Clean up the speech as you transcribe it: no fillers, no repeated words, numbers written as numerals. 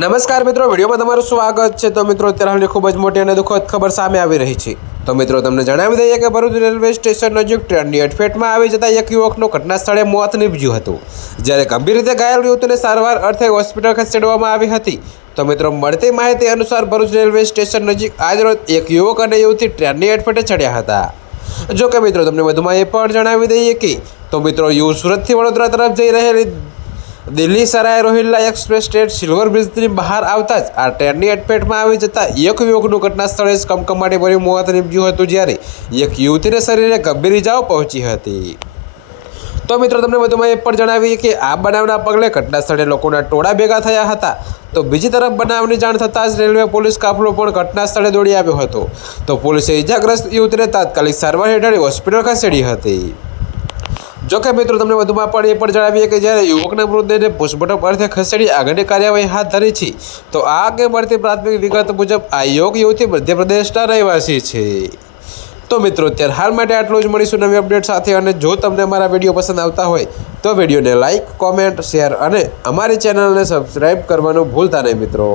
નમસ્કાર મિત્રો, વિડીયોમાં તમારું સ્વાગત છે। તો મિત્રો, અત્યારે હાલની ખૂબ જ મોટી અને દુઃખદ ખબર સામે આવી રહી છે। તો મિત્રો, તમને જણાવી દઈએ કે ભરૂચ રેલવે સ્ટેશન નજીક ટ્રેનની અડફેટમાં આવી જતા એક યુવકનું ઘટના સ્થળે મોત નીપજ્યું હતું, જ્યારે ગંભીર રીતે ઘાયલ યુવતીને સારવાર અર્થે હોસ્પિટલ ખસેડવામાં આવી હતી। તો મિત્રો, મળતી માહિતી અનુસાર ભરૂચ રેલવે સ્ટેશન નજીક આજરોજ એક યુવક અને યુવતી ટ્રેનની અડફેટે ચડ્યા હતા। જો કે મિત્રો, તમને વધુમાં એ પણ જણાવી દઈએ કે તો મિત્રો, સુરતથી વડોદરા તરફ જઈ રહેલી Delhi Sarai Rohilla express train silver બ્રિજની બહાર આવતા જ આ ટ્રેનની અડફેટમાં આવી જતા એક યુવકનું ઘટના સ્થળે જ કમકમાટી ભર્યું મોત નીપજ્યું હતું, જ્યારે એક યુવતીને શરીરે ગંભીર ઇજાઓ પહોંચી હતી। તો મિત્રો, તમને વધુમાં એ પણ જણાવીએ કે આ બનાવના પગલે ઘટના સ્થળે લોકોના ટોળા ભેગા થયા હતા। તો બીજી તરફ બનાવની જાણ થતાં જ રેલવે પોલીસ કાફલો પણ ઘટના સ્થળે દોડી આવ્યો હતો। તો પોલીસે ઇજાગ્રસ્ત યુવતીને તાત્કાલિક સારવાર હેઠળ હોસ્પિટલ ખસેડી હતી। જોકે મિત્રો, તમને વધુમાં પણ એ પણ જણાવીએ કે જ્યારે યુવકના મૃતદેહને પોસ્ટમોર્ટમ અર્થે ખસેડી આગળની કાર્યવાહી હાથ ધરી છે। તો આ અંગે મળતી પ્રાથમિક વિગત મુજબ આ યુવતી મધ્યપ્રદેશના રહેવાસી છે। તો મિત્રો, અત્યારે હાલ માટે આટલું જ। મળીશું નવી અપડેટ સાથે। અને જો તમને અમારા વિડીયો પસંદ આવતા હોય તો વિડીયોને લાઇક, કોમેન્ટ, શેર અને અમારી ચેનલને સબસ્ક્રાઈબ કરવાનું ભૂલતા નહીં મિત્રો।